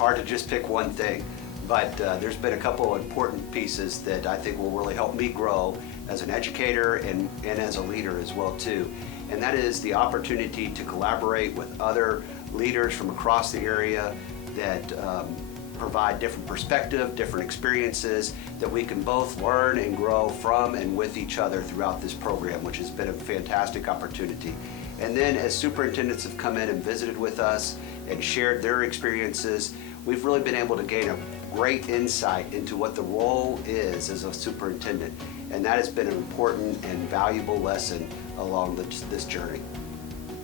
hard to just pick one thing, but there's been a couple of important pieces that I think will really help me grow as an educator and as a leader as well too. And that is the opportunity to collaborate with other leaders from across the area that provide different perspective, different experiences that we can both learn and grow from and with each other throughout this program, which has been a fantastic opportunity. And then as superintendents have come in and visited with us and shared their experiences, we've really been able to gain a great insight into what the role is as a superintendent. And that has been an important and valuable lesson along this journey.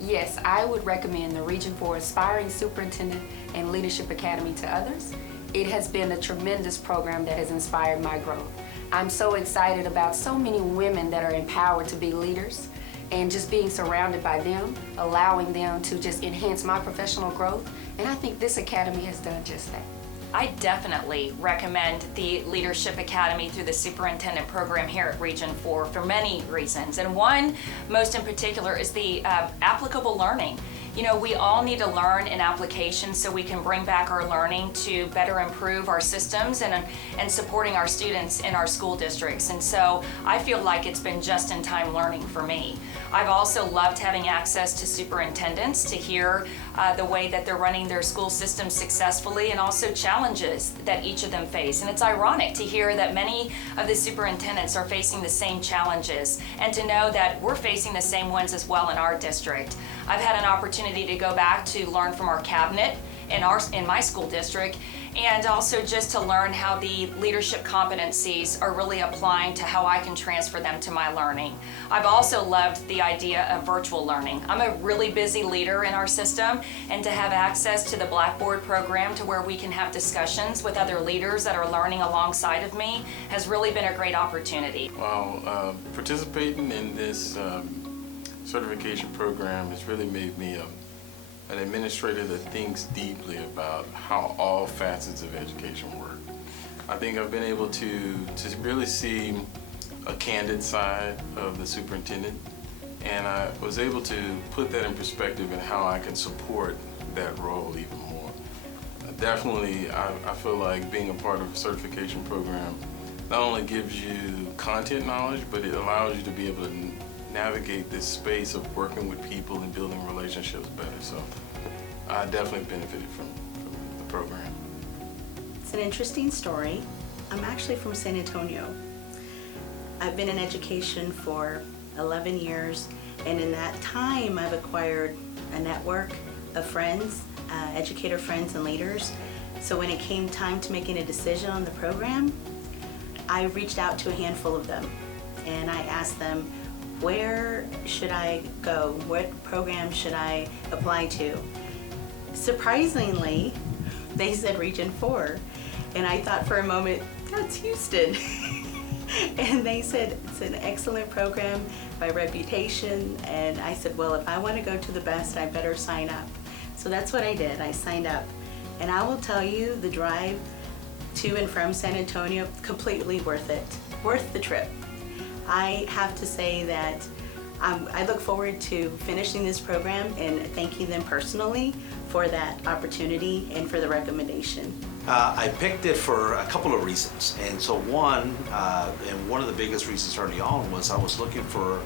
Yes, I would recommend the Region 4 Aspiring Superintendent and Leadership Academy to others. It has been a tremendous program that has inspired my growth. I'm so excited about so many women that are empowered to be leaders, and just being surrounded by them, allowing them to just enhance my professional growth. And I think this academy has done just that. I definitely recommend the Leadership Academy through the Superintendent Program here at Region 4 for many reasons. And one, most in particular, is the applicable learning. You know, we all need to learn in application so we can bring back our learning to better improve our systems and supporting our students in our school districts. And so I feel like it's been just-in-time learning for me. I've also loved having access to superintendents to hear the way that they're running their school systems successfully, and also challenges that each of them face. And it's ironic to hear that many of the superintendents are facing the same challenges, and to know that we're facing the same ones as well in our district. I've had an opportunity to go back to learn from our cabinet in my school district, and also just to learn how the leadership competencies are really applying to how I can transfer them to my learning. I've also loved the idea of virtual learning. I'm a really busy leader in our system, and to have access to the Blackboard program to where we can have discussions with other leaders that are learning alongside of me has really been a great opportunity. Well, participating in this certification program has really made me an administrator that thinks deeply about how all facets of education work. I think I've been able to really see a candid side of the superintendent, and I was able to put that in perspective and how I can support that role even more. Definitely, I feel like being a part of a certification program not only gives you content knowledge, but it allows you to be able to navigate this space of working with people and building relationships better. So I definitely benefited from the program. It's an interesting story. I'm actually from San Antonio. I've been in education for 11 years, and in that time I've acquired a network of friends, educator friends and leaders. So when it came time to making a decision on the program, I reached out to a handful of them, and I asked them, where should I go? What program should I apply to? Surprisingly, they said Region 4, and I thought for a moment, that's Houston. And they said it's an excellent program by reputation, and I said, well, if I want to go to the best, I better sign up. So that's what I did. I signed up, and I will tell you, the drive to and from San Antonio, completely worth it, worth the trip. I have to say that I look forward to finishing this program and thanking them personally for that opportunity and for the recommendation. I picked it for a couple of reasons. And so one of the biggest reasons early on was I was looking for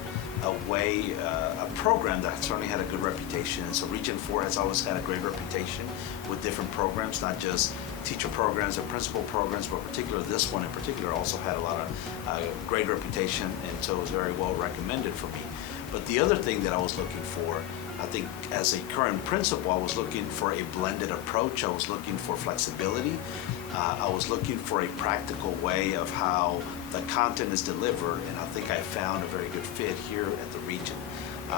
a program that certainly had a good reputation. And so Region 4 has always had a great reputation with different programs, not just teacher programs or principal programs, but particularly this one in particular also had a lot of great reputation, and so it was very well recommended for me. But the other thing that I was looking for, I think as a current principal, I was looking for a blended approach. I was looking for flexibility. I was looking for a practical way of how the content is delivered, and I think I found a very good fit here at the region.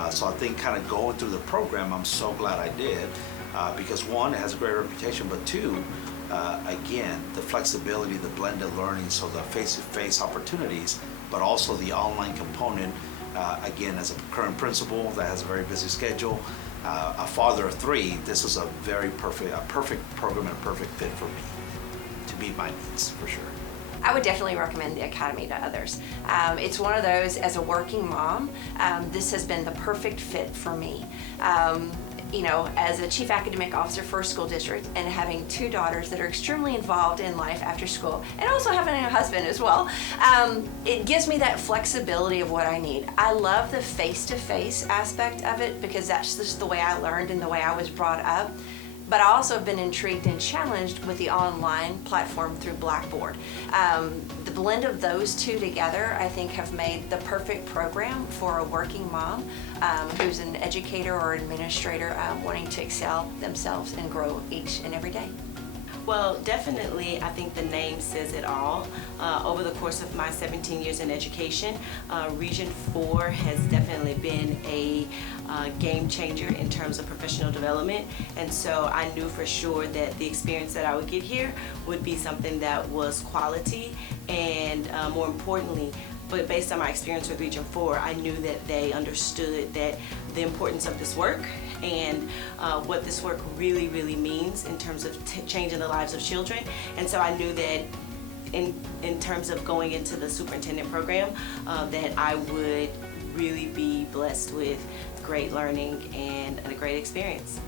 So I think kind of going through the program, I'm so glad I did, because one, it has a great reputation, but two, again, the flexibility, the blended learning, so the face-to-face opportunities, but also the online component. Again, as a current principal that has a very busy schedule, a father of three, this is a perfect program and a perfect fit for me to meet my needs, for sure. I would definitely recommend the Academy to others. It's one of those, as a working mom, this has been the perfect fit for me. as a chief academic officer for a school district and having 2 daughters that are extremely involved in life after school, and also having a husband as well, it gives me that flexibility of what I need. I love the face-to-face aspect of it because that's just the way I learned and the way I was brought up. But I also have been intrigued and challenged with the online platform through Blackboard. The blend of those two together, I think, have made the perfect program for a working mom who's an educator or administrator wanting to excel themselves and grow each and every day. Well, definitely, I think the name says it all. Over the course of my 17 years in education, Region 4 has definitely been a game changer in terms of professional development, and so I knew for sure that the experience that I would get here would be something that was quality, and more importantly, but based on my experience with Region 4, I knew that they understood that the importance of this work and what this work really, really means in terms of changing the lives of children. And so I knew that in terms of going into the superintendent program, that I would really be blessed with great learning and a great experience.